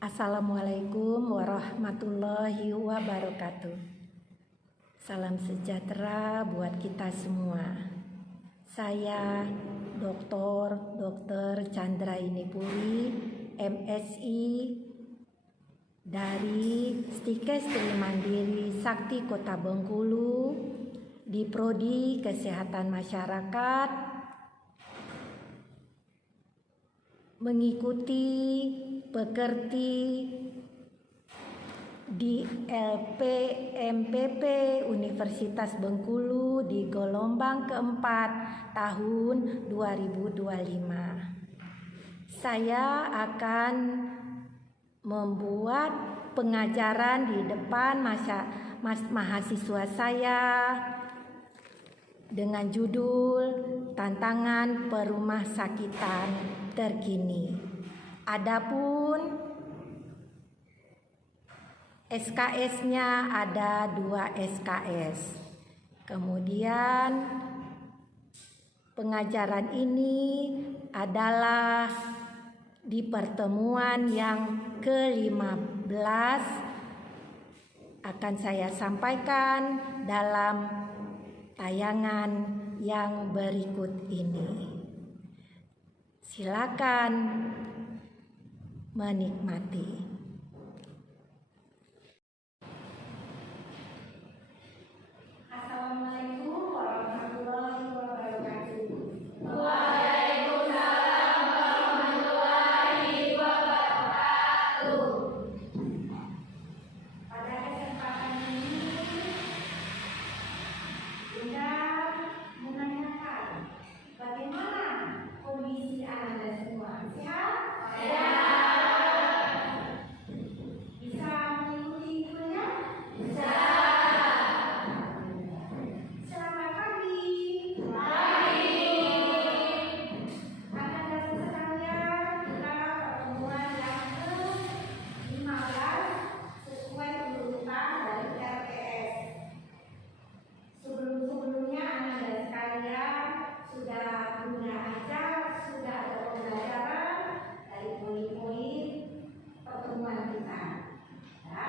Assalamualaikum warahmatullahi wabarakatuh. Salam sejahtera buat kita semua. Saya Dr. Chandraini Puri, MSI dari Stikes Tri Mandiri Sakti Kota Bengkulu di Prodi Kesehatan Masyarakat, mengikuti pekerti di LPMPP Universitas Bengkulu di gelombang keempat tahun 2025. Saya akan membuat pengajaran di depan mahasiswa saya dengan judul Tantangan Perumahsakitan Terkini. Adapun SKS-nya ada 2 SKS. Kemudian pengajaran ini adalah di pertemuan yang ke-15 akan saya sampaikan dalam tayangan yang berikut ini. Silakan menikmati. Assalamualaikum warahmatullahi wabarakatuh. Waalaikumsalam warahmatullahi wabarakatuh. Pada kesempatan ini, Bunda menanyakan bagaimana kondisi Anda semua? Sehat? Bisa mengikuti kuliah? Bisa. Selamat pagi. Pagi. Anak-anak sekalian, kita pertemuan yang ke-15 sesuai urutan dari RPS. Sebelum-sebelumnya anak-anak sekalian sudah sudah ada pembelajaran dari poin-poin pertemuan kita. Ya,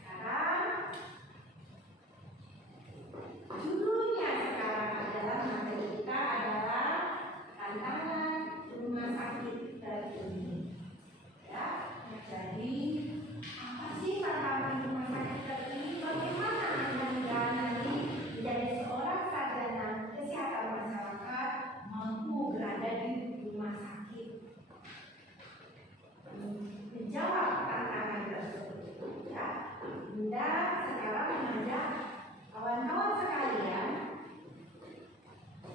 sekarang judulnya adalah materi kita adalah tantangan rumah sakit terkini. Ya, jadi apa sih tantangan rumah sakit terkini? Bagaimana Anda nanti menjadi seorang sarjana kesehatan masyarakat mampu berada di rumah sakit? Menjawab tantangan tersebut. Ya, Bunda sekarang mengajak kawan-kawan sekalian,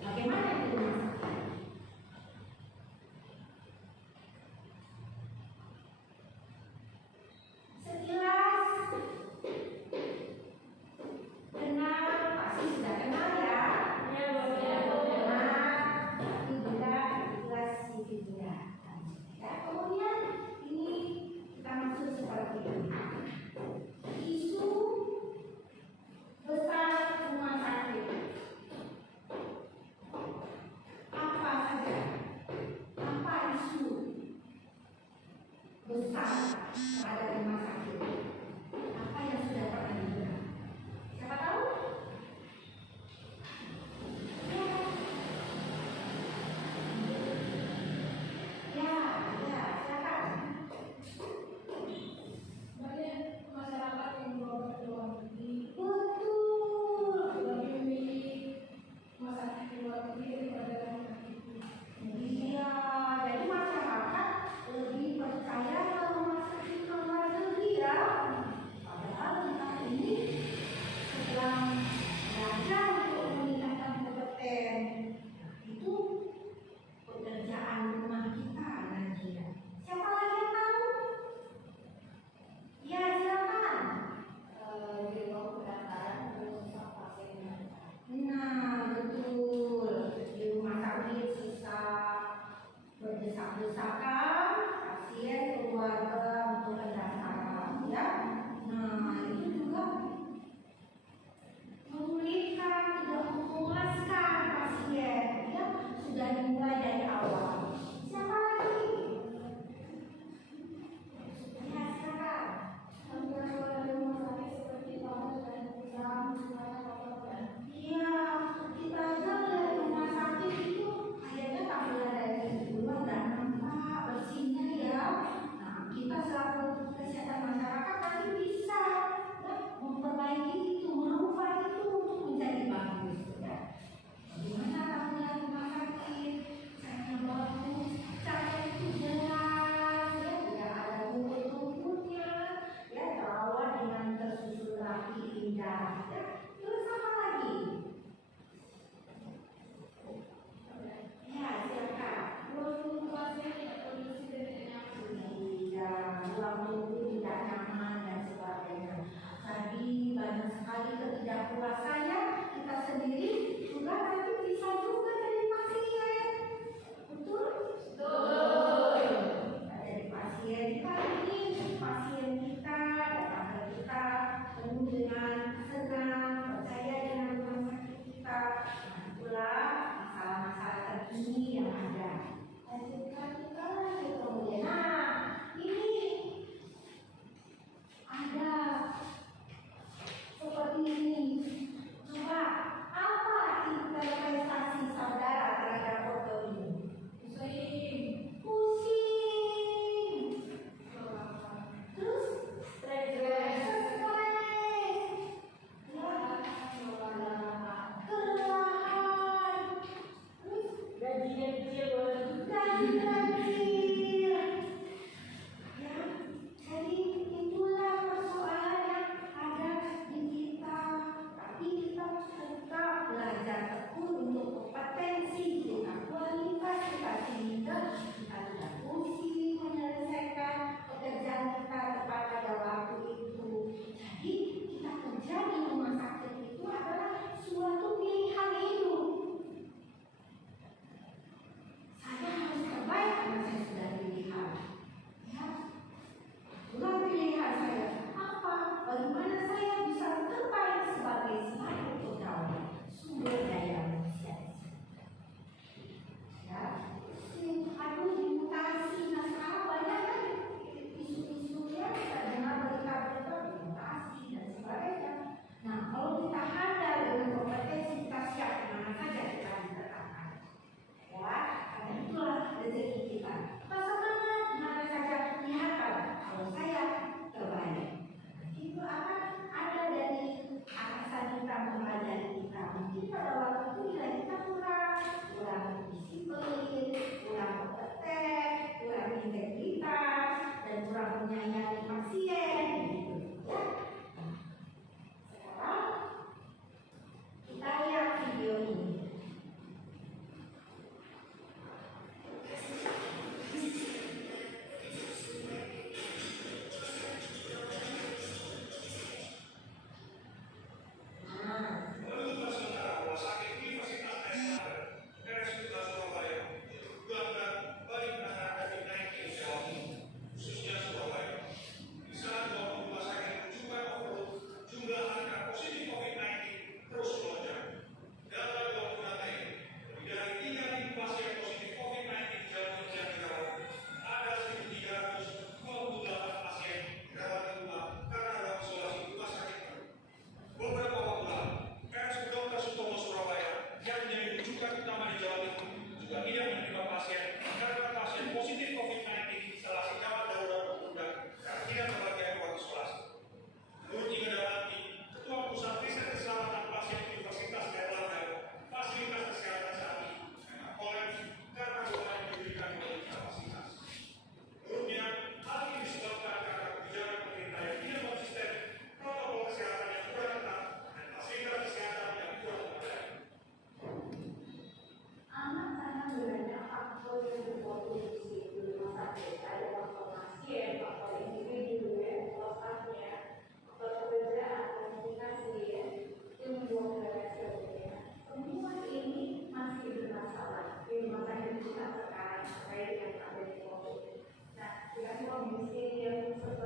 bagaimana di rumah sakit? Sekilas kenal, pasti sudah kenal ya. Kenal, tapi Bunda ikhlas CV Bunda. Ya, kemudian ini kita masuk seperti ini. Isu besar rumah sakit. Apa saja? Apa isu besar terhadap rumah sakit? Apa yang sudah pernah didengar? Siapa tahu? Ya, silakan. Banyak masyarakat yang berobat di luar negeri, Betul. lebih memilih rumah sakit di luar negeri daripada rumah sakit di Iya, jadi masyarakat lebih percaya ke rumah sakit luar negeri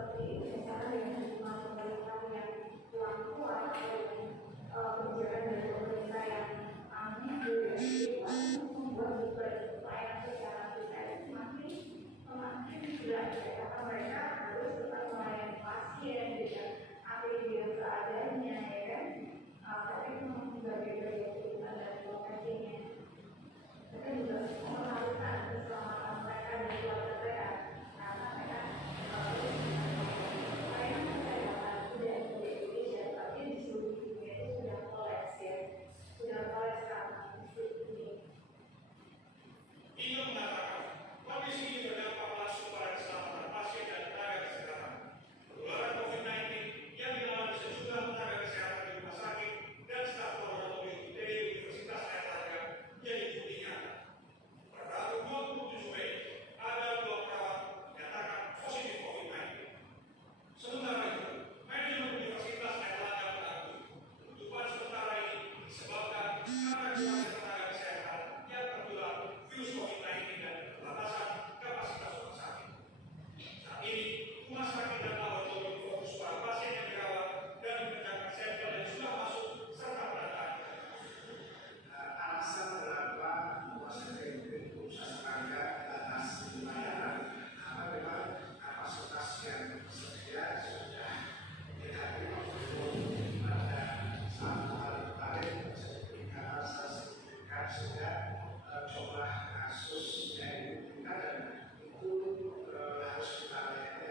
seperti itu, misalnya dengan hubungan pemerintah yang kurang kuat atau kebijakan dari pemerintah yang aneh, itu membuat juga pelayanan kesehatan kita itu semakin berat ya, karena mereka harus tetap melayani pasien dengan APD yang seadanya ya kan, tapi itu memang juga beda ya cerita dari lokasinya. Kita juga mengharuskan keselamatan mereka dan keluarga mereka, karena mereka pelayanan kesehatan tidak hanya di Indonesia tapi di seluruh dunia itu sudah kolaps ya, sudah kolaps karena isu ini. Ini mengatakan kondisi ini berdampak langsung pada keselamatan pasien dan tenaga kesehatan. Penularan COVID-19 yang dialami sejumlah tenaga kesehatan di rumah sakit dan staf laboratorium dari Universitas Airlangga menjadi bukti nyata. Pada 27 Mei, ada 2 perawat dinyatakan positif COVID-19. Sementara itu, manajemen Universitas Airlangga mengakui penutupan sementara ini disebabkan karena jumlah tenaga kesehatan yang tertular virus COVID-19 dan keterbatasan kapasitas rumah sakit. Saat ini, rumah sakit dan laboratorium fokus pada pasien yang dirawat dan mengerjakan sampel yang sudah masuk serta pendataan. Alasan kenapa rumah sakit itu berusaha tenaga atas pelayanan karena memang kapasitas yang tersedia sudah tidak diperlukan pada saat kemarin sertifikat sehingga jumlah kasus yang dibutuhkan dan itu harus kita layani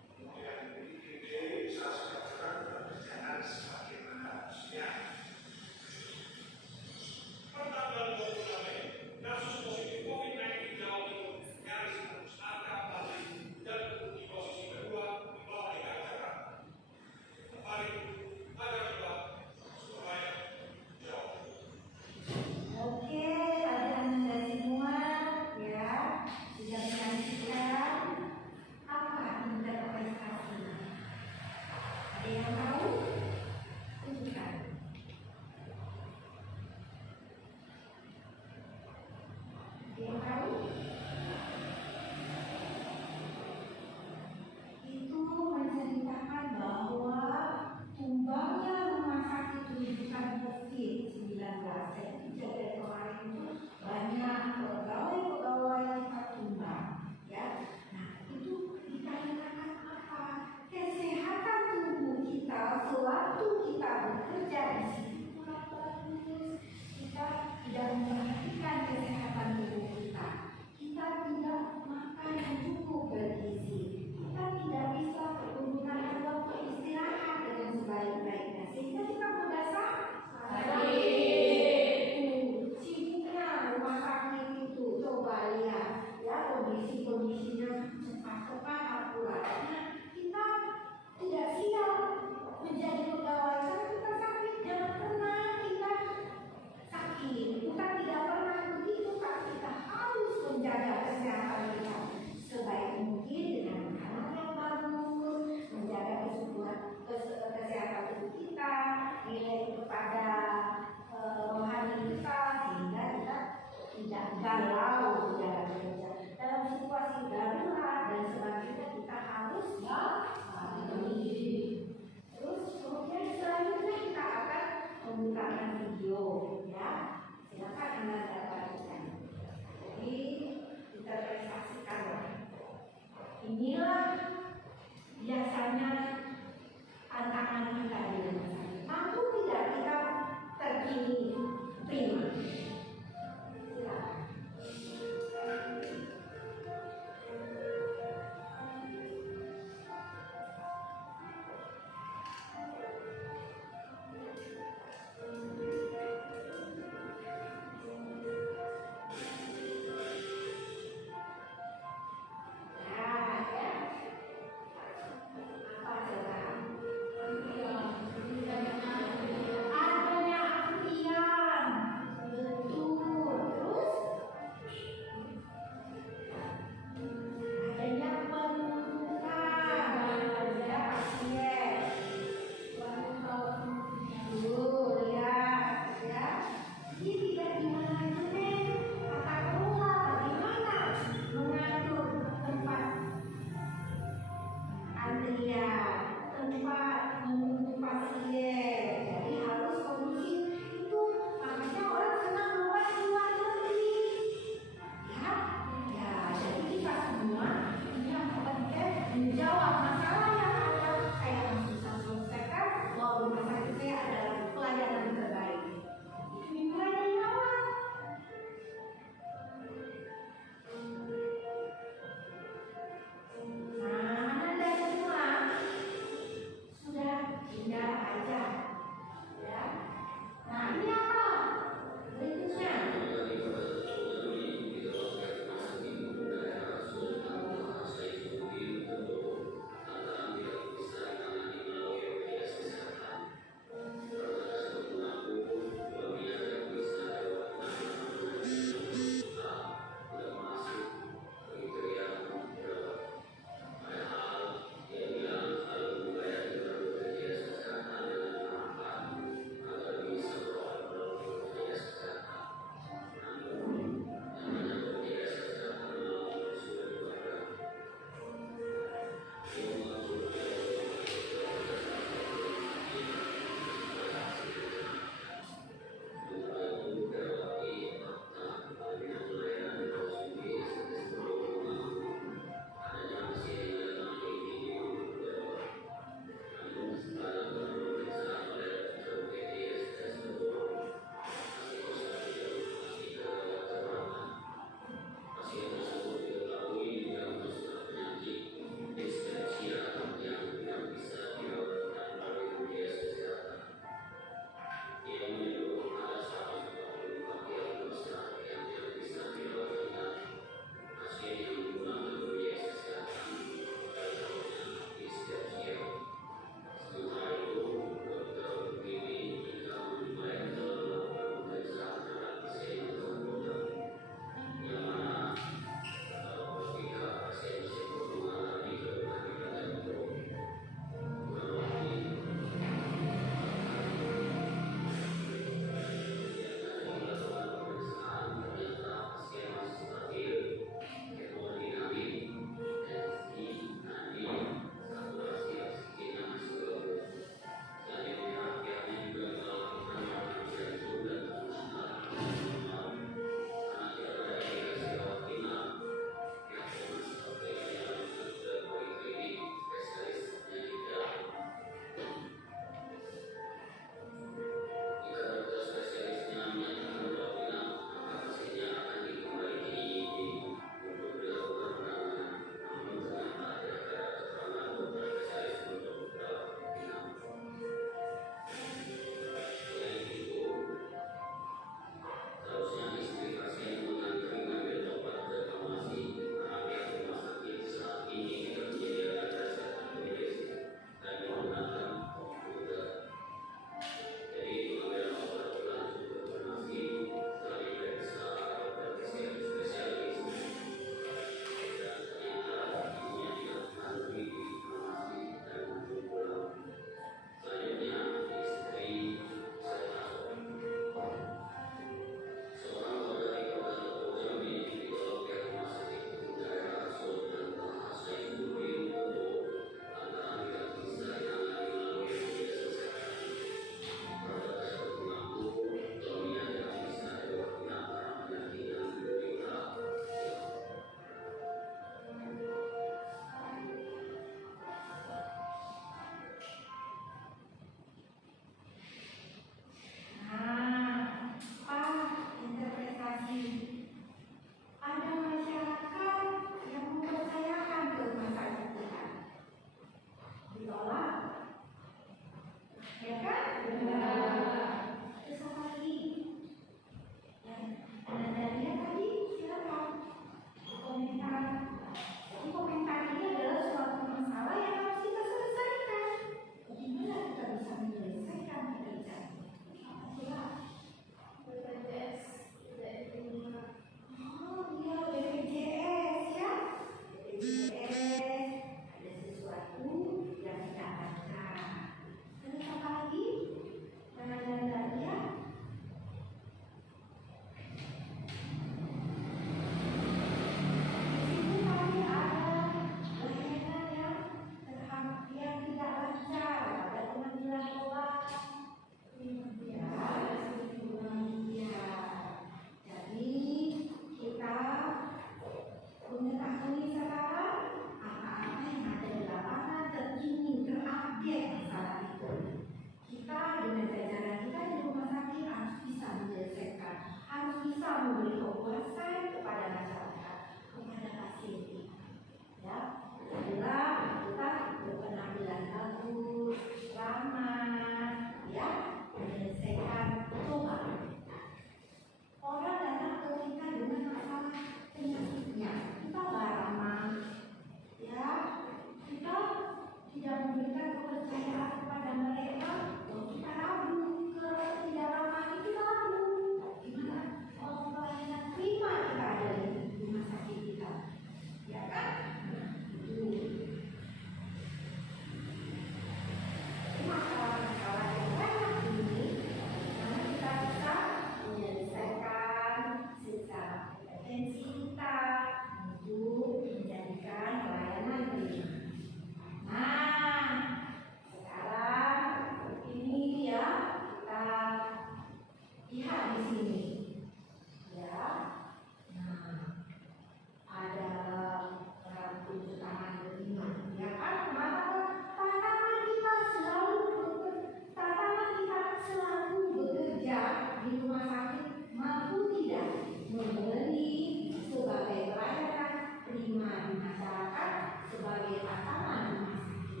masyarakat sebagai tantangan rumah sakit.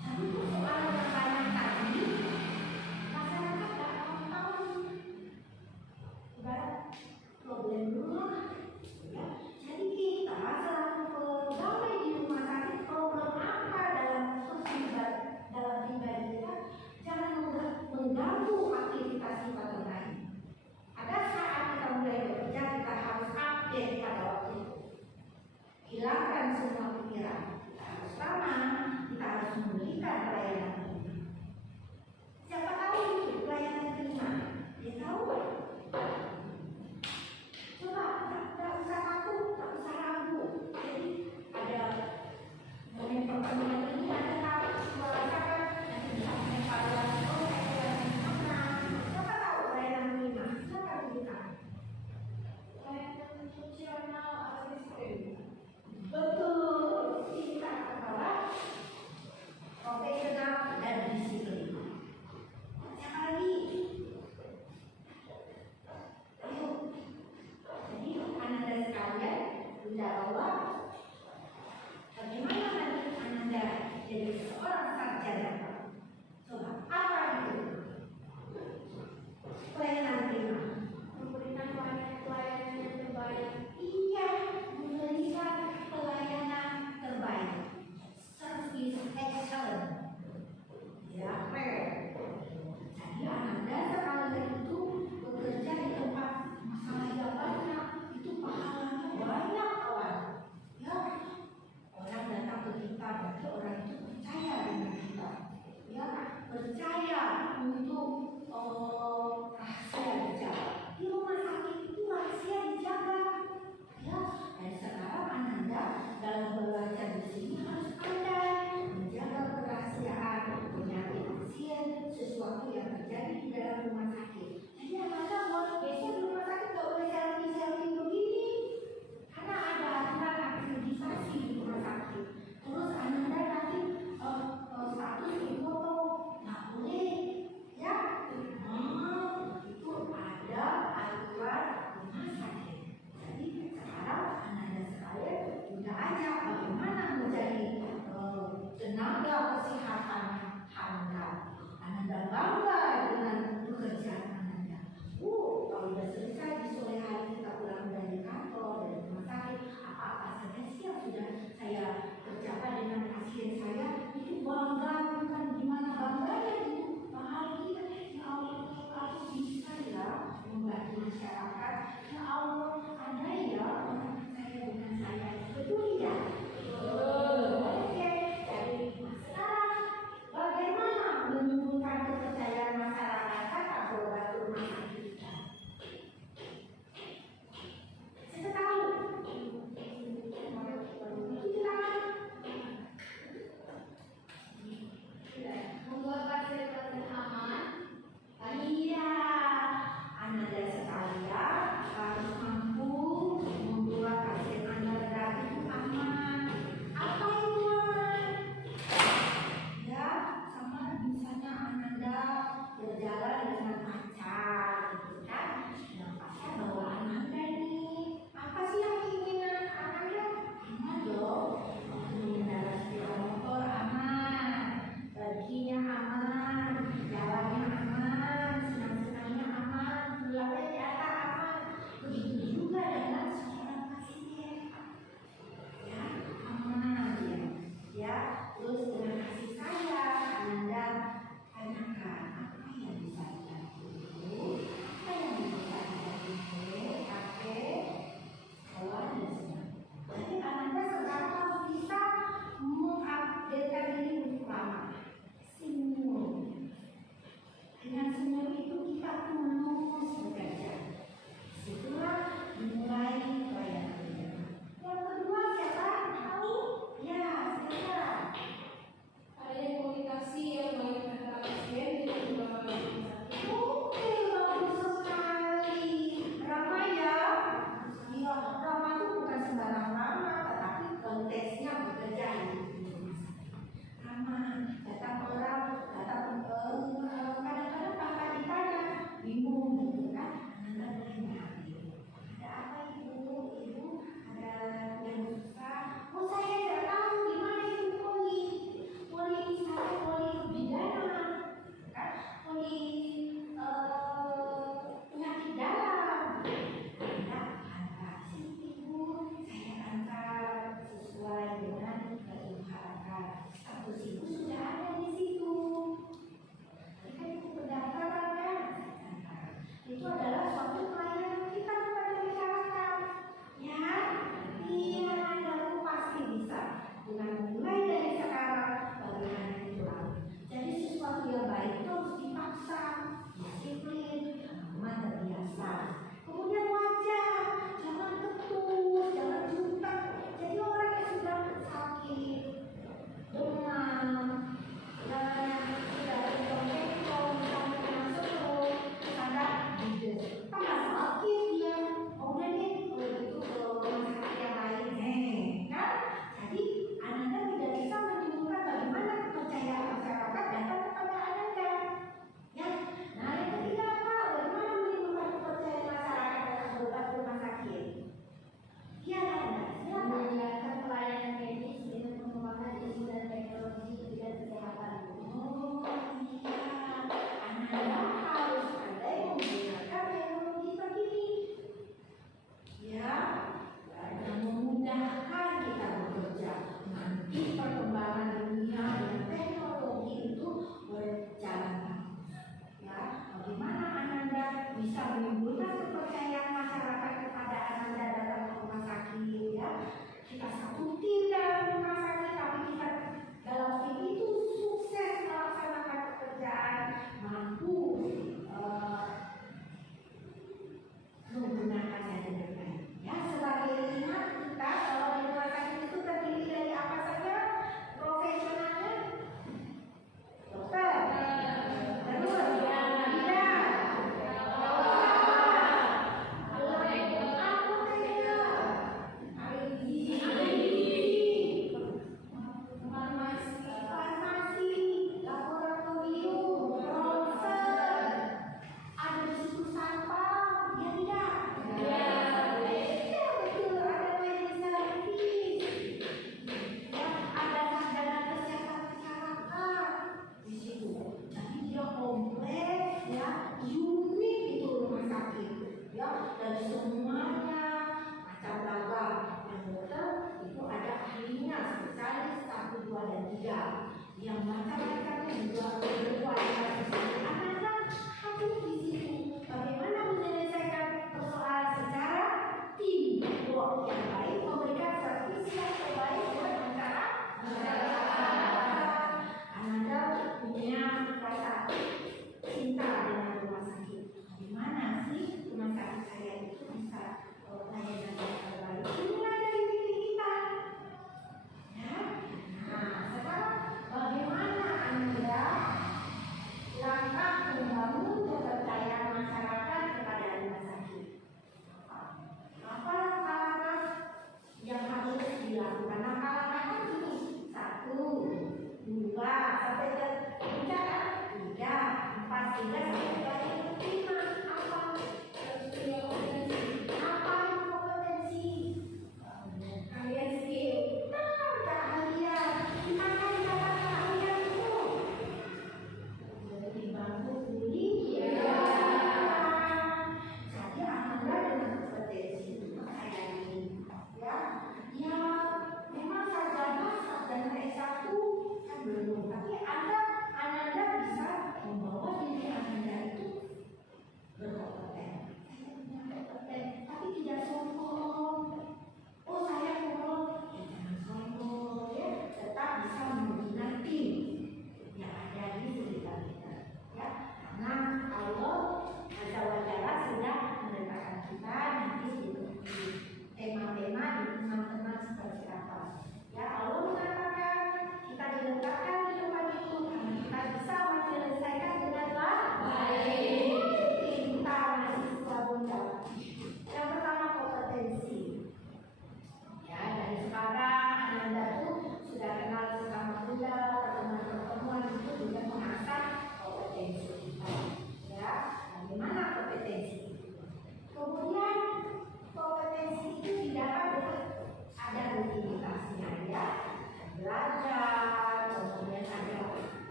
Jadi persoalan yang banyak tadi, masyarakat nggak tahu. Ibarat problem rumah, ya. Jadi kita selaku pegawai di rumah sakit, problem apa dalam pribadi kita, jangan mengganggu aktivitas kita terkait. Ada saat kita mulai bekerja, kita harus update pada waktu itu. Hilangkan semua pikiran. Kita harus ramah, kita harus memberikan pelayanan prima. Siapa tahu itu pelayanan prima? Dia tahu. Coba, tak usah takut, tak usah ragu. Jadi ada momen pertemuan ini, ada tahu merasakan nanti bisa mengevaluasi, oh saya mana. Siapa tahu pelayanan prima? Silakan kita. Pelayanan fungsional asisten. Betul, kita adalah profesional dan disiplin. Siapa lagi? Ayo. Jadi Ananda sekalian, sudah bahwa bagaimana nanti Ananda jadi seorang sarjana? Coba, apa itu? Pelayanan prima. Memberikan pelayanan yang terbaik. Iya, memberikan pelayanan terbaik, service excellent, ya, fair. Jadi Anda sekali itu bekerja di tempat masalah yang banyak, itu pahalanya banyak kawan.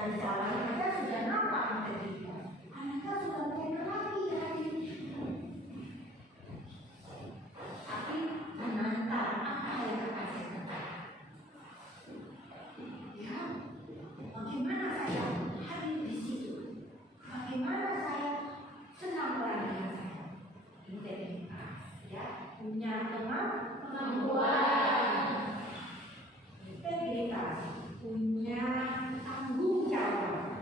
dari jalan Anda sudah nampak integritas. Anda sudah mulai rapi hari ini. Tapi menantang apa yang akan saya katakan. Ya, bagaimana saya hadir di situ? Bagaimana saya senang dengan saya? Integritas, ya, punya kemampuan. Integritas punya tanggung jawab.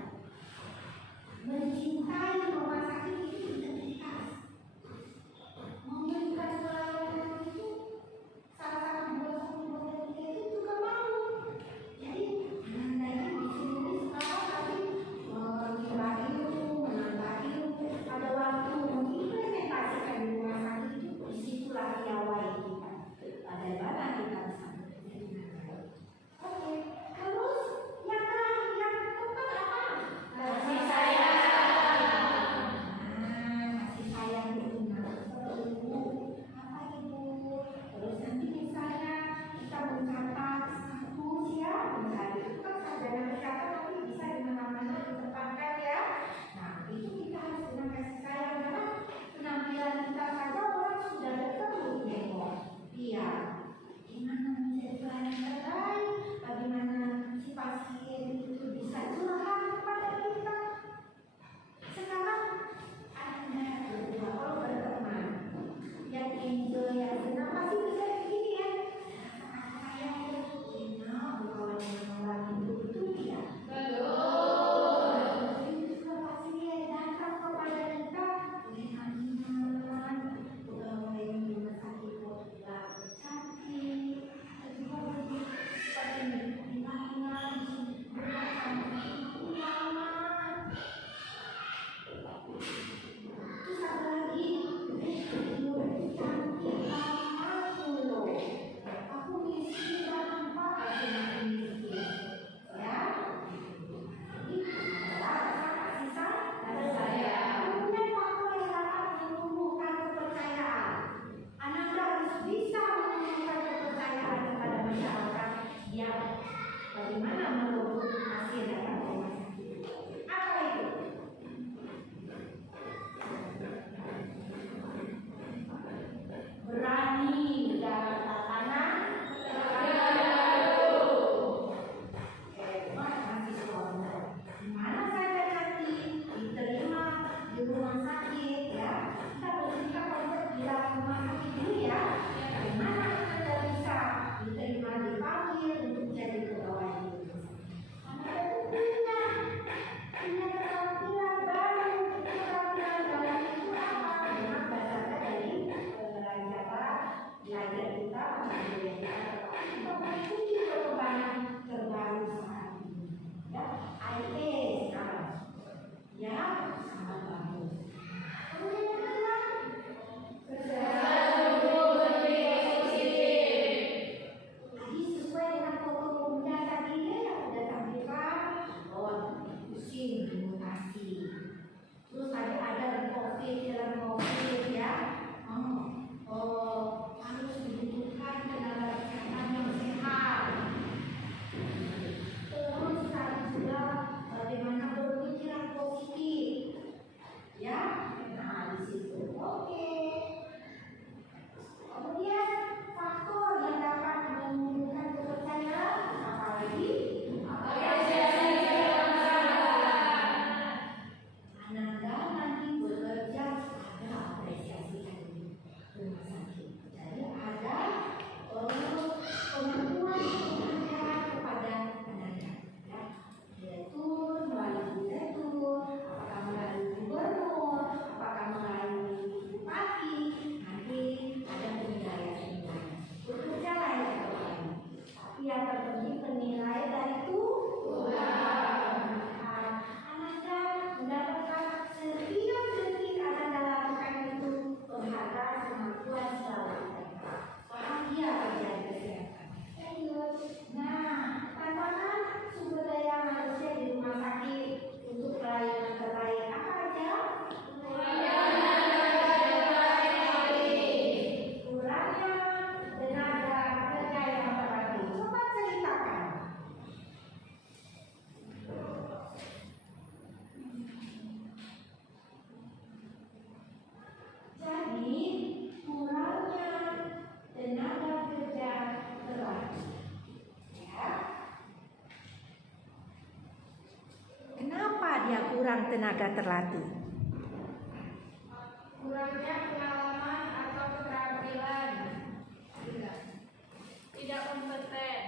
kurang tenaga terlatih? Kurangnya pengalaman atau keterampilan. Tidak kompeten.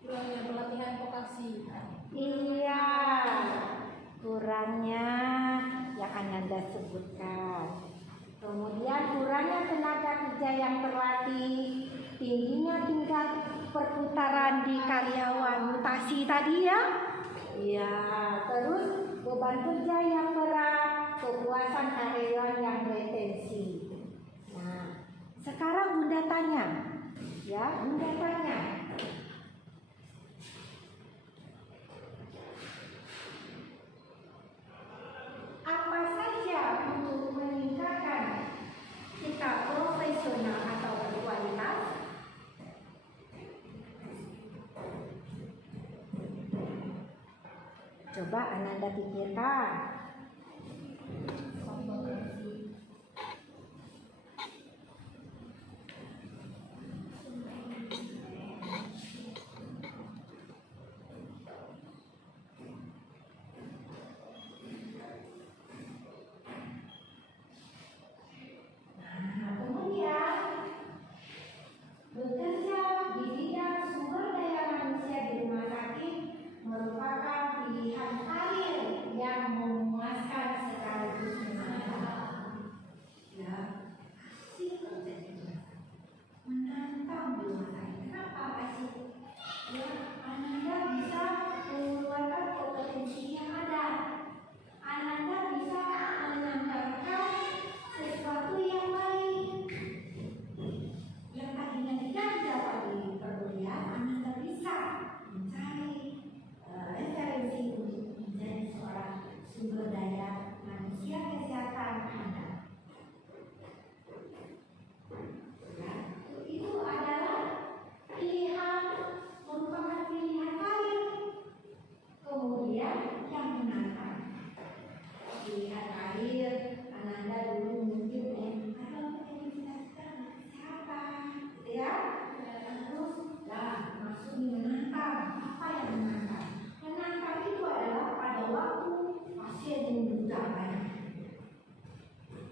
Kurangnya pelatihan vokasi. Iya, kurangnya yang Ananda sebutkan. Kemudian kurangnya tenaga kerja yang terlatih, tingginya tingkat perputaran di karyawan, mutasi tadi ya. Iya, terus beban kerja yang berat, kepuasan karyawan yang retensi. Nah, sekarang Bunda tanya, ya, Bunda tanya. Apa saja untuk meningkatkan kita profesional atau berkualitas? Coba Ananda pikirkan. Nah, kemudian bekerja di bidang sumber daya manusia di rumah sakit merupakan pilihan karir yang memuaskan sekaligus menantang. Ya, asik kerja di rumah sakit. Menantang di rumah sakit. Kenapa asik? Ya, Ananda bisa mengeluarkan kompetensi yang ada. Ananda bisa menanamkan sesuatu yang baik. Yang tadinya tidak dapat di perkuliahan, Ananda bisa mencari referensi untuk menjadi seorang sumber daya manusia kesehatan Anda. Ya, itu adalah pilihan, merupakan pilihan karir. Kemudian yang menantang pilihan karir, Ananda dulu mungkin kalau pengen cita-cita kesehatan, gitu ya. Terus, lah maksud menantang, apa yang menantang? Menantang itu adalah pada waktu pasien membutuhkan.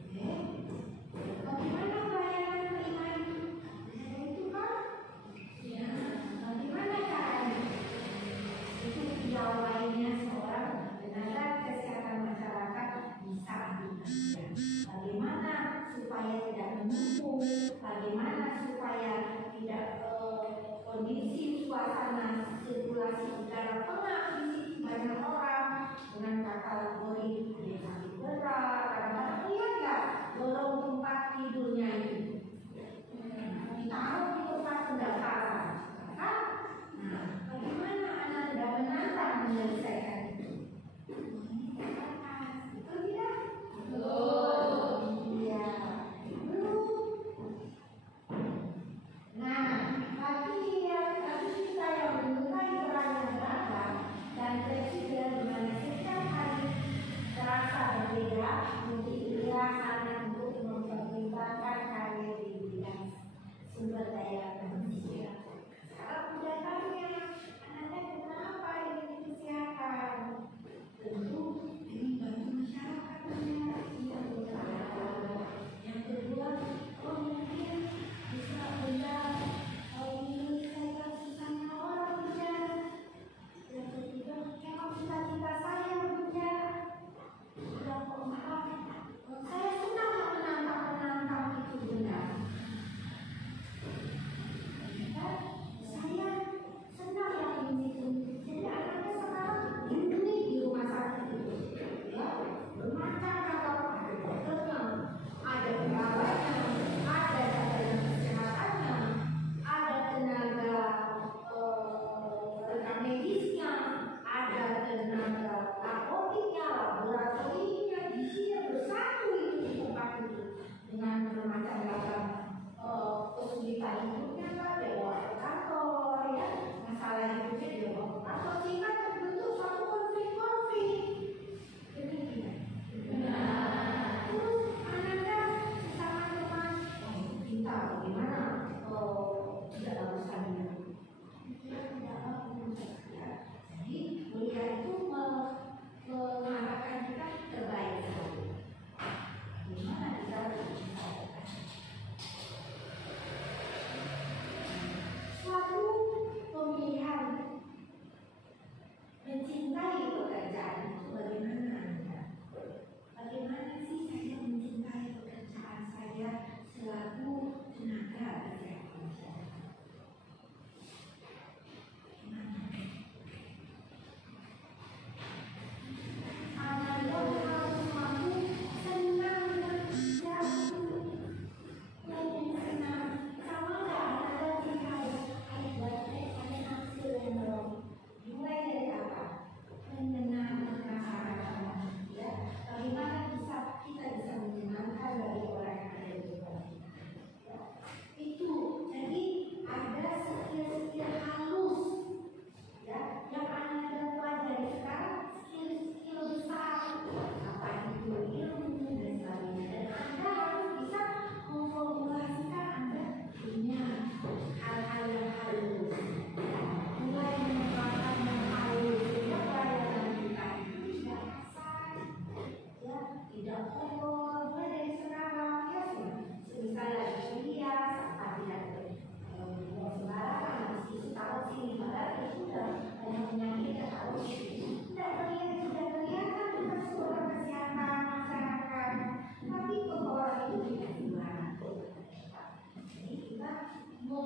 Oke, bagaimana pelayanan terima itu? Saya itu kan, ya, bagaimana caranya? Itu piawainya seorang tenaga kesehatan masyarakat bisa dilakukan. Bagaimana supaya tidak menumpuk, bagaimana supaya tidak kondisi suasana sirkulasi udara pengap di sini banyak orang dengan kategori yang sakit berat, kadang-kadang lihat nggak lorong tempat tidurnya itu ditaruh di tempat pendaftaran, kan? Nah, bagaimana Anda menantang menyelesaikan itu? Ini kesehatan, betul tidak? Betul. Iya. Belum. Nah, tapi kita yang menyukai peran yang beragam,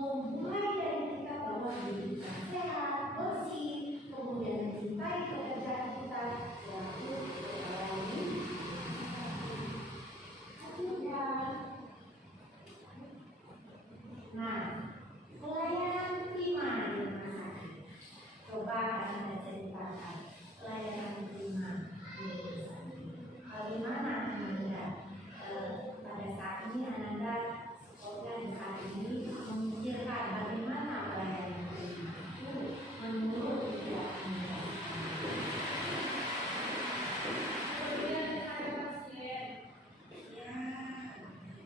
memulai dari kita bahwa diri kita sehat, bersih, kemudian mencintai pekerjaan kita, yaitu melayani. Tidak. Nah, pelayanan prima di rumah sakit. Coba Anda ceritakan pelayanan prima di rumah sakit. Bagaimana Anda pada saat ini Anda sekolah di saat ini memikirkan bagaimana pelayanan prima itu menurut tidak Anda? Kemudian ada pasien. Ya,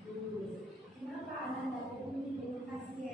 bagus. Kenapa Anda tidak ingin dengan pasien?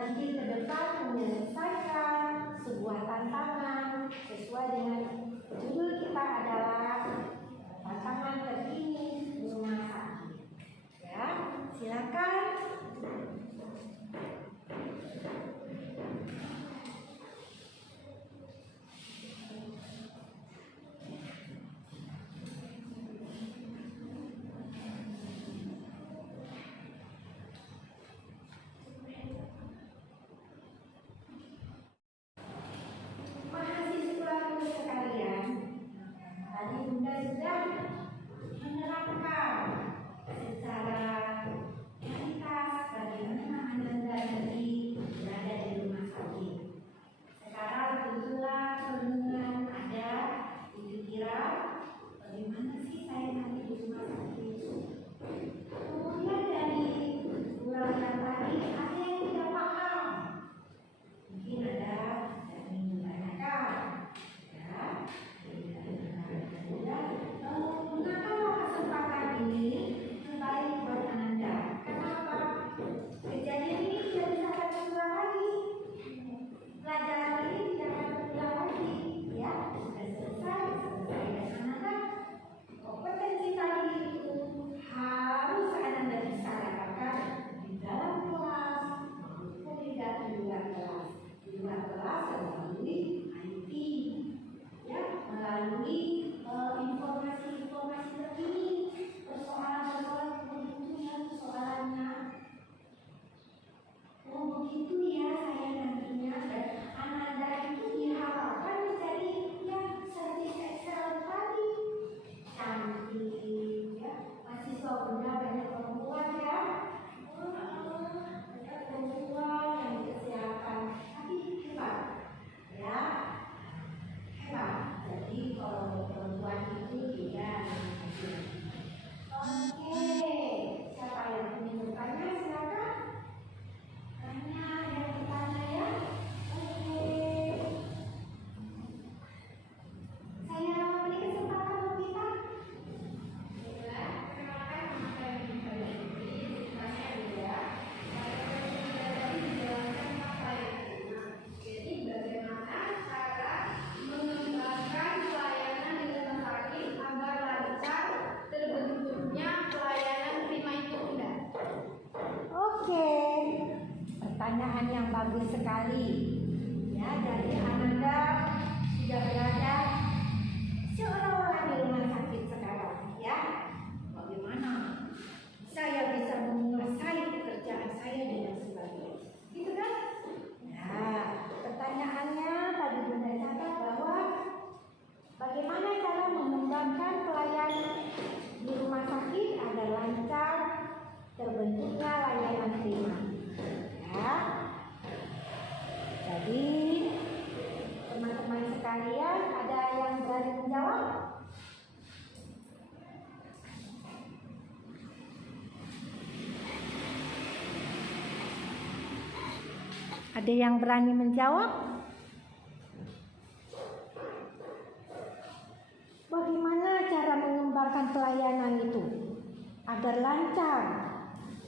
nanti ke depan menyelesaikan sebuah tantangan sesuai dengan judul kita adalah tantangan terkini di rumah sakit. Ya, silakan. Mahasiswa sekalian, tadi Bunda sudah menerangkan secara kualitas bagaimana Ananda tadi berada di rumah sakit. Sekarang tentulah perenungan ada di pikiran, bagaimana sih saya nanti di rumah sakit. Kemudian dari uraian tadi ada yang tidak paham. Mungkin ada yang ingin menanyakan, ya. Gunakanlah kesempatan ini terbaik buat Ananda. Kenapa? Kejadian ini tidak bisa akan terulang lagi. Pelajaran ini tidak akan terulang lagi. Ya, sudah selesai dan Ananda kompetensi tadi itu harus Ananda bisa dapatkan di dalam kelas maupun di luar kelas. Di luar kelas melalui IT, ya, melalui informasi-informasi terkini, persoalan-persoalan tertentu yang persoalannya. Oh begitu ya saya nantinya, dan Ananda itu diharapkan menjadi yang seperti Excel tadi, cantik, ya, mahasiswa Bunda banyak perempuan ya, banyak perempuan yang kesehatan, tapi hebat, ya, hebat. Jadi kalau perempuan itu tidak. Oke, siapa yang ingin bertanya silakan. Tanya yang bertanya ya. Oke. Saya beri kesempatan untuk kita. Jadi bagaimana cara mengembangkan pelayanan di rumah sakit agar lancar terbentuknya pelayanan prima itu Bunda? Oke, pertanyaan yang bagus sekali. Ya, jadi Ananda sudah berada seolah-olah di rumah sakit sekarang. Ya, bagaimana saya bisa menguasai pekerjaan saya dengan sebagainya? Gitu kan? Nah, pertanyaannya tadi Bunda catat bahwa bagaimana cara mengembangkan pelayanan di rumah sakit agar lancar terbentuknya layanan prima. Ya. Jadi teman-teman sekalian, ada yang berani menjawab? Ada yang berani menjawab? Bagaimana cara mengembangkan pelayanan itu agar lancar?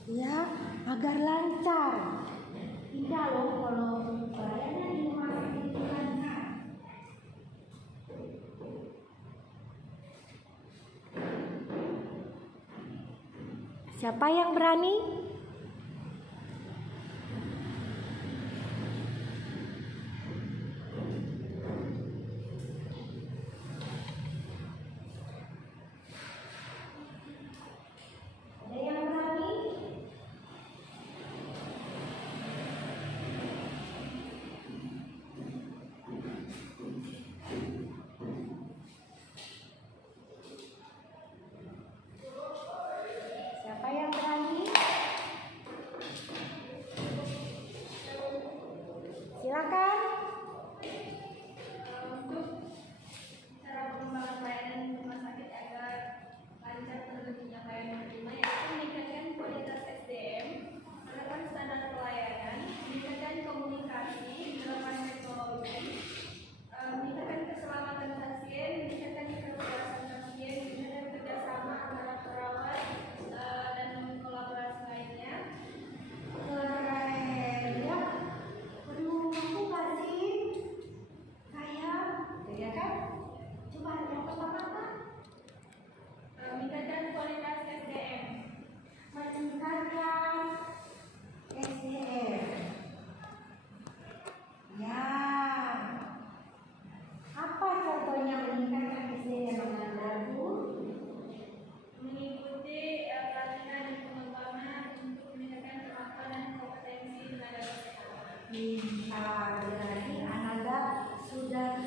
Ya, agar lancar. Tidak loh kalau pelayanan di rumah sakit itu lancar. Siapa yang berani? Ada yang berani? Siapa yang berani? Silakan. Untuk cara pengembangan pelayanan di rumah sakit agar lancar terbentuknya pelayanan prima yaitu meningkatkan kualitas SDM, menerapkan standar pelayanan, meningkatkan komunikasi, menerapkan teknologi, meningkatkan keselamatan pasien, meningkatkan kecerdasan pasien, meningkatkan kerjasama antara perawat dan kolaborasi lainnya. Keren, ya. pintar. Berarti Ananda sudah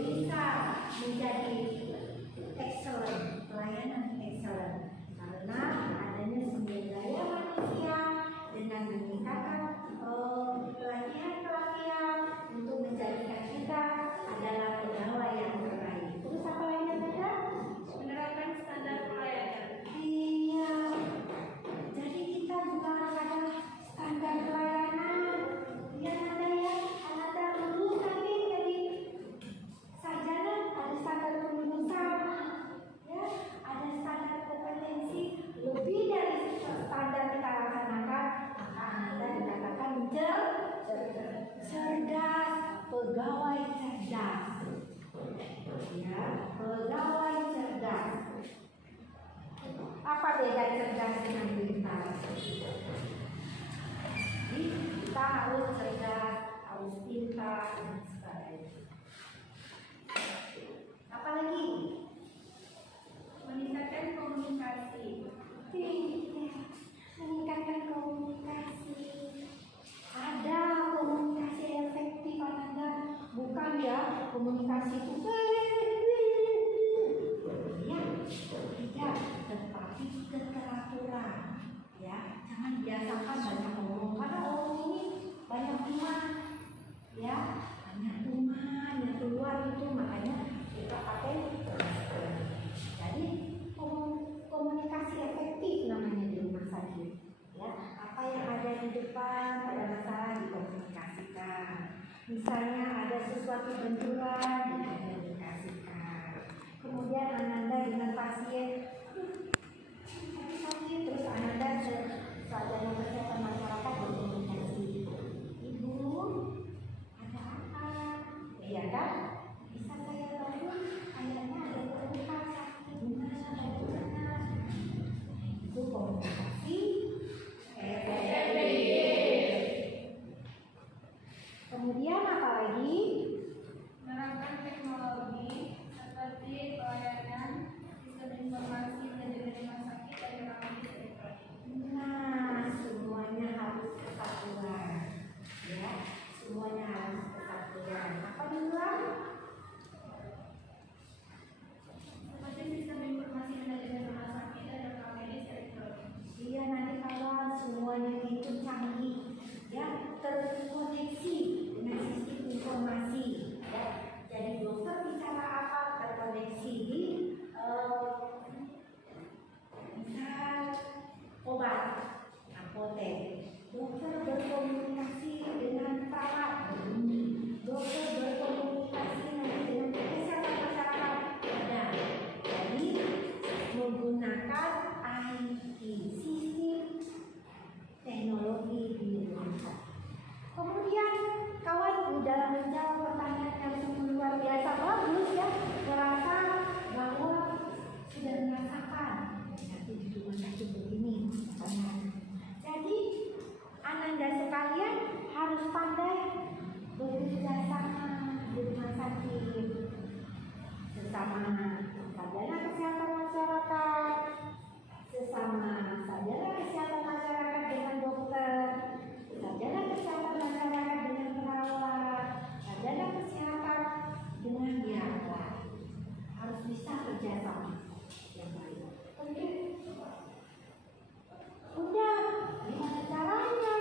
bisa menjadi excellent, pelayanan excellent, karena adanya sumber daya manusia dengan meningkatkan pelatihan untuk menjadikan kita adalah pegawai yang terbaik. Terus apa lagi Nanda? Menerapkan standar pelayanan. Iya, jadi kita juga harus ada standar pelayanan. Ya Nanda ya, Ananda lulus nanti jadi sarjana, ada standar kelulusan, ya, ada standar kompetensi. Lebih dari standar kita laksanakan, maka Ananda dikatakan cerdas, pegawai cerdas. Ya, pegawai cerdas. Apa beda cerdas dengan pintar? Jadi kita harus cerdas, harus pintar, dan sebagainya. Apa lagi? Meningkatkan komunikasi. Meningkatkan komunikasi. Ada komunikasi efektif Ananda, bukan ya komunikasi itu ya, tidak, tetapi keteraturan. Ya, jangan biasakan banyak ngomong, karena ngomong ini banyak kuman, ya, banyak kuman yang keluar itu, makanya kita pakai. Jadi komunikasi efektif namanya di rumah sakit. Ya, apa yang ada di depan ada masalah dikomunikasikan. Misalnya ada sesuatu benturan dikomunikasikan. Kemudian Ananda dengan pasien, sakit, terus Ananda sarjana kesehatan masyarakat berkomunikasi. Ibu, ada apa? Iya kan? Bisa saya bantu? Kayaknya ada keluhan sakit gimana? Bagaimana? Itu komunikasi efektif. Kemudian apa lagi? Menerapkan teknologi seperti pelayanan sistem informasi manajemen rumah sakit dan teknologi elektronik. Nah, semuanya harus kesatuan, ya, semuanya harus kesatuan. Apa bilang? Seperti sistem informasi manajemen rumah sakit dan teknologi elektronik. Iya, nanti kalau semuanya itu canggih, ya, terkoneksi dengan sistem informasi, ya. Jadi dokter bicara apa terkoneksi di misal obat, apotek. Dokter berkomunikasi dengan perawat, dokter berkomunikasi nanti dengan kesehatan masyarakat. Ada. Jadi menggunakan IT, sistem teknologi di rumah sakit. Kemudian kawan dalam menjawab pertanyaan yang sungguh luar biasa bagus ya, merasa bahwa sudah merasakan nanti di rumah sakit begini pertanyaannya. Jadi Ananda sekalian harus pandai bekerja sama di rumah sakit sesama sarjana kesehatan masyarakat, sesama sarjana kesehatan masyarakat dengan dokter, sarjana kesehatan masyarakat dengan perawat, sarjana kesehatan dengan biarawat. Harus bisa kerjasama yang baik. Oke. Udah, gimana caranya?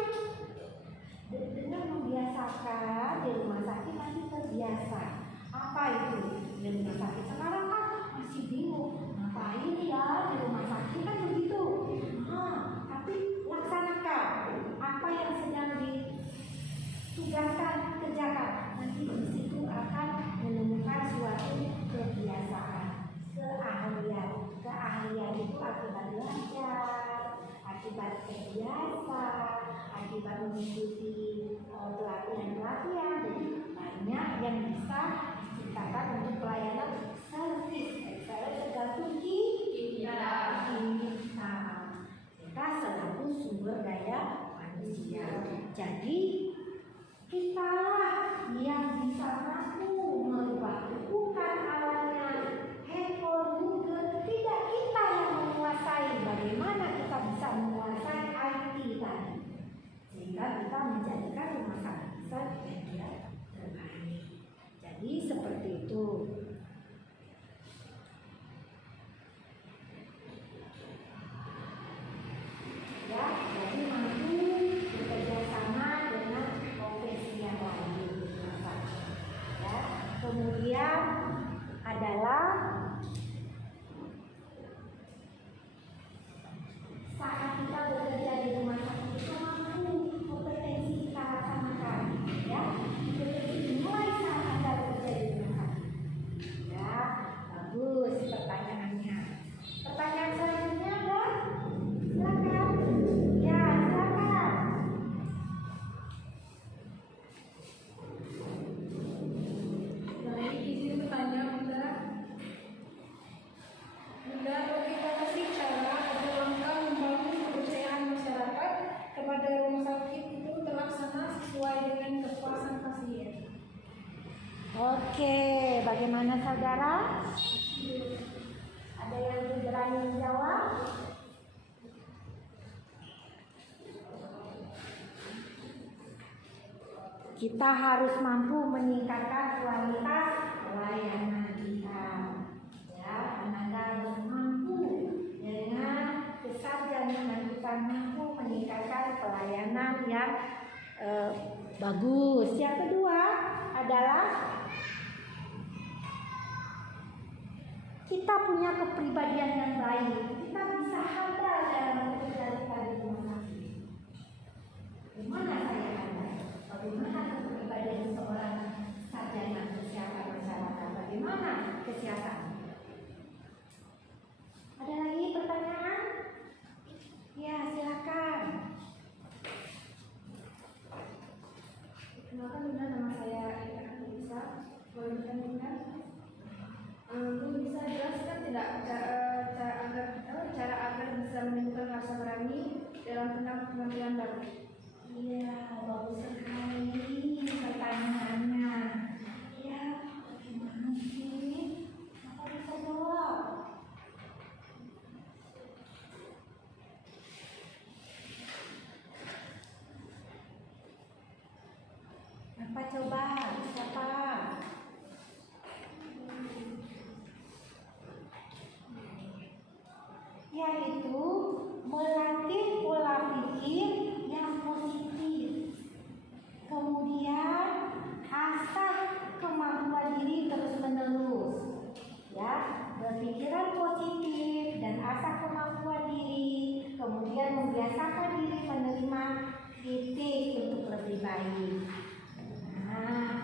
Dengan membiasakan di rumah sakit nanti terbiasa. Apa itu di rumah sakit? Sekarang kan masih bingung. Ngapain ya di rumah sakit kan begitu. Tapi laksanakan apa yang sedang ditugaskan kerjakan. Nanti di situ akan menemukan suatu kebiasaan, keahlian. Keahlian itu akibat belajar, akibat terbiasa, akibat mengikuti pelatihan-pelatihan. Jadi banyak yang bisa diciptakan untuk pelayanan servis. Saya tergantung kita selaku sumber daya manusia. Jadi kita yang bisa mampu merubah, bukan alatnya handphone, Google. Tidak, kita yang menguasai. Bagaimana kita bisa menguasai IT tadi, sehingga kita menjadikan rumah kemudian adalah saat kita bekerja di rumah sakit itu mampu kompetensi kita laksanakan, ya. Mulai saat Anda bekerja di rumah sakit, ya. Bagus pertanyaannya. Pertanyaan selanjutnya ada? Silakan. Ya, silakan. Baik, izin bertanya, Bunda. Bunda, bagaimana sih cara atau langkah membangun kepercayaan masyarakat kepada rumah sakit itu terlaksana sesuai dengan kepuasan pasien? Oke, bagaimana saudara? Ada yang berani menjawab? Kita harus mampu meningkatkan kualitas pelayanan kita. Ya, Anda harus mampu dengan besar jaminan kita mampu meningkatkan pelayanan yang bagus. Yang kedua adalah kita punya kepribadian yang baik. Kita bisa handal dalam bekerja di rumah sakit. Gimana saya handal? Bagaimana kepribadian seorang sarjana kesehatan masyarakat? Bagaimana kesehatan? Ada lagi pertanyaan? Ya, silakan. Kenalkan, Bunda, nama saya Eka Anissa. Boleh bertanya? Bu, bisa jelaskan tidak cara agar bisa menimbulkan rasa berani dalam penampilan baru? Iya, bagus sekali pertanyaannya. Ya, bagaimana sih? Apa bisa jawab? Apa coba? Siapa? Yaitu melatih pola pikir yang positif. Kemudian asah kemampuan diri terus-menerus. Ya, berpikiran positif dan asah kemampuan diri. Kemudian membiasakan diri menerima kritik untuk lebih baik. Nah,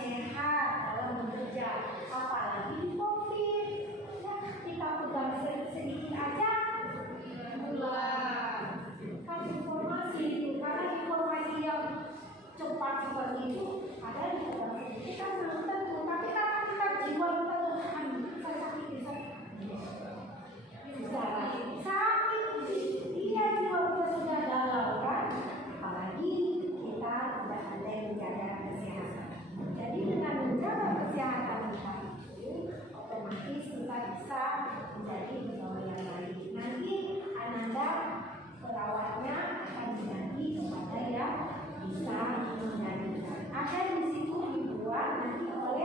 sehat dalam bekerja, apalagi di COVID. Ya, kita pegang sedikit aja, bulan. Kan informasi itu, karena informasi yang cepat seperti itu ada di dalam sedikit kan belum tentu. Tapi karena kita jiwa kita Tuhan, saya sakit sakit, dia jiwa kita sudah galau kan, apalagi kita tidak ada yang menjaga kesehatan. Jadi dengan menjaga kesehatan kita itu otomatis kita bisa menjadi pegawai yang baik. Nanti Ananda perawatnya akan diganti kepada yang bisa menjadikan. Ada di situ dibuat nanti oleh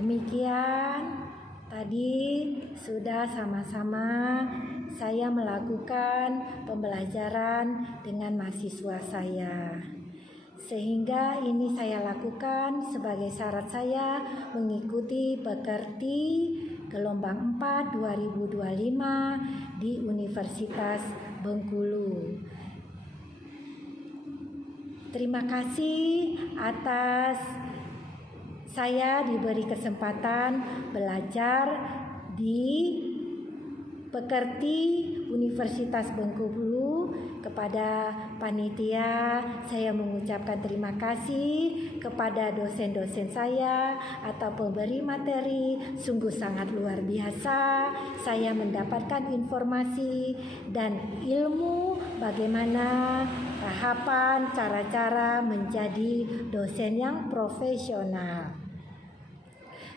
Demikian tadi sudah sama-sama saya melakukan pembelajaran dengan mahasiswa saya. Sehingga ini saya lakukan sebagai syarat saya mengikuti Pekerti gelombang 4 2025 di Universitas Bengkulu. Terima kasih atas saya diberi kesempatan belajar di Pekerti Universitas Bengkulu. Kepada panitia saya mengucapkan terima kasih, kepada dosen-dosen saya atau pemberi materi. Sungguh sangat luar biasa saya mendapatkan informasi dan ilmu bagaimana tahapan cara-cara menjadi dosen yang profesional.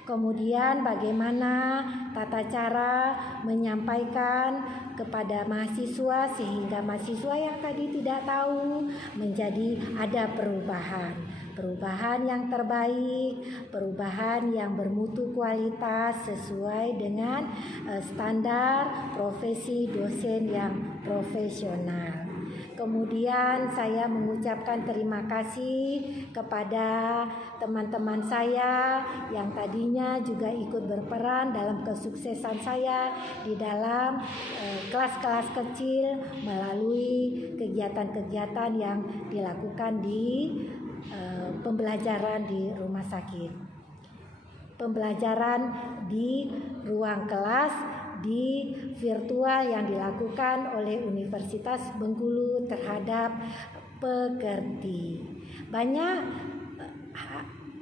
Kemudian bagaimana tata cara menyampaikan kepada mahasiswa sehingga mahasiswa yang tadi tidak tahu menjadi ada perubahan yang terbaik, perubahan yang bermutu kualitas sesuai dengan standar profesi dosen yang profesional. Kemudian saya mengucapkan terima kasih kepada teman-teman saya yang tadinya juga ikut berperan dalam kesuksesan saya di dalam kelas-kelas kecil melalui kegiatan-kegiatan yang dilakukan di pembelajaran di rumah sakit. Pembelajaran di ruang kelas di virtual yang dilakukan oleh Universitas Bengkulu terhadap pekerti.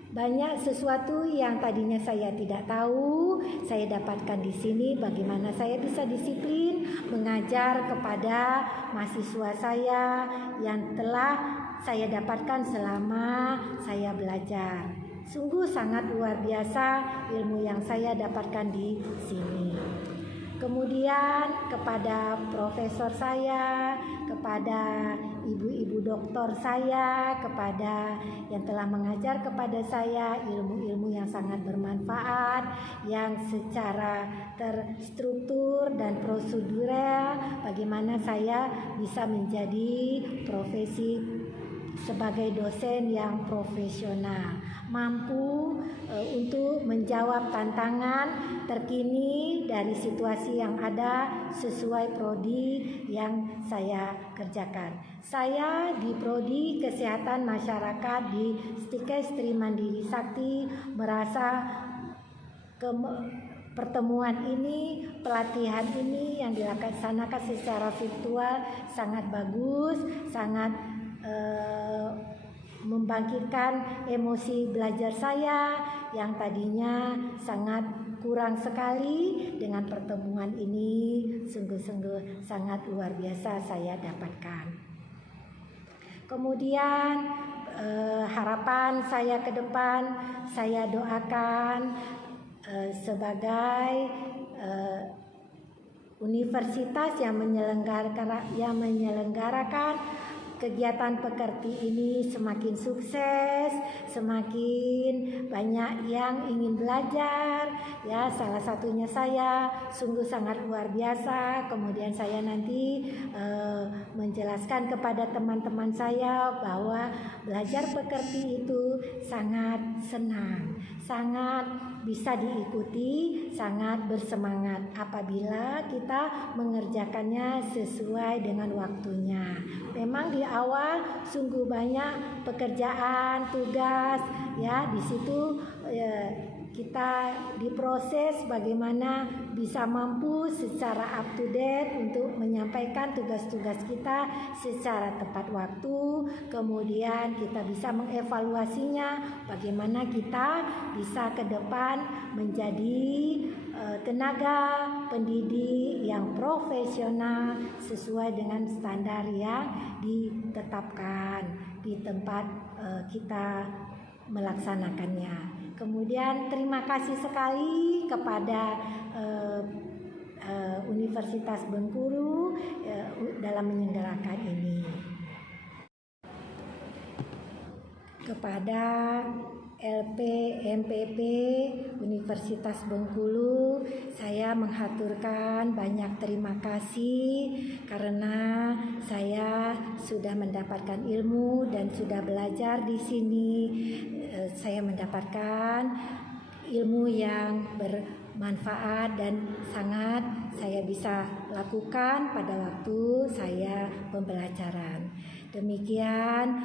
Banyak sesuatu yang tadinya saya tidak tahu, saya dapatkan di sini. Bagaimana saya bisa disiplin mengajar kepada mahasiswa saya yang telah saya dapatkan selama saya belajar. Sungguh sangat luar biasa ilmu yang saya dapatkan di sini. Kemudian kepada profesor saya, kepada ibu-ibu doktor saya, kepada yang telah mengajar kepada saya ilmu-ilmu yang sangat bermanfaat, yang secara terstruktur dan prosedural, bagaimana saya bisa menjadi profesi sebagai dosen yang profesional, mampu untuk menjawab tantangan terkini dari situasi yang ada sesuai prodi yang saya kerjakan. Saya di prodi Kesehatan Masyarakat di Stikes Trimandiri Sakti merasa pertemuan ini, pelatihan ini yang dilaksanakan secara virtual sangat bagus, sangat membangkitkan emosi belajar saya yang tadinya sangat kurang sekali. Dengan pertemuan ini sungguh-sungguh sangat luar biasa saya dapatkan. Kemudian harapan saya ke depan, saya doakan sebagai universitas yang menyelenggarakan kegiatan pekerti ini semakin sukses, semakin banyak yang ingin belajar. Ya, salah satunya saya, sungguh sangat luar biasa. Kemudian saya nanti menjelaskan kepada teman-teman saya bahwa belajar pekerti itu sangat senang, sangat bisa diikuti, sangat bersemangat apabila kita mengerjakannya sesuai dengan waktunya. Memang di awal sungguh banyak pekerjaan, tugas, ya di situ kita diproses bagaimana bisa mampu secara up to date untuk menyampaikan tugas-tugas kita secara tepat waktu. Kemudian kita bisa mengevaluasinya bagaimana kita bisa ke depan menjadi tenaga pendidik yang profesional sesuai dengan standar yang ditetapkan di tempat kita melaksanakannya. Kemudian terima kasih sekali kepada Universitas Bengkulu dalam menyelenggarakan ini. Kepada LP MPP Universitas Bengkulu, saya menghaturkan banyak terima kasih karena saya sudah mendapatkan ilmu dan sudah belajar di sini. Saya mendapatkan ilmu yang bermanfaat dan sangat saya bisa lakukan pada waktu saya pembelajaran. Demikian,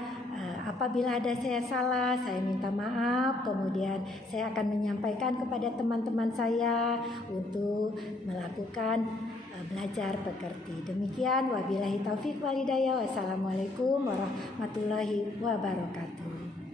apabila ada saya salah, saya minta maaf. Kemudian saya akan menyampaikan kepada teman-teman saya untuk melakukan belajar pekerti. Demikian, wabillahi taufik wal hidayah. Wassalamualaikum warahmatullahi wabarakatuh.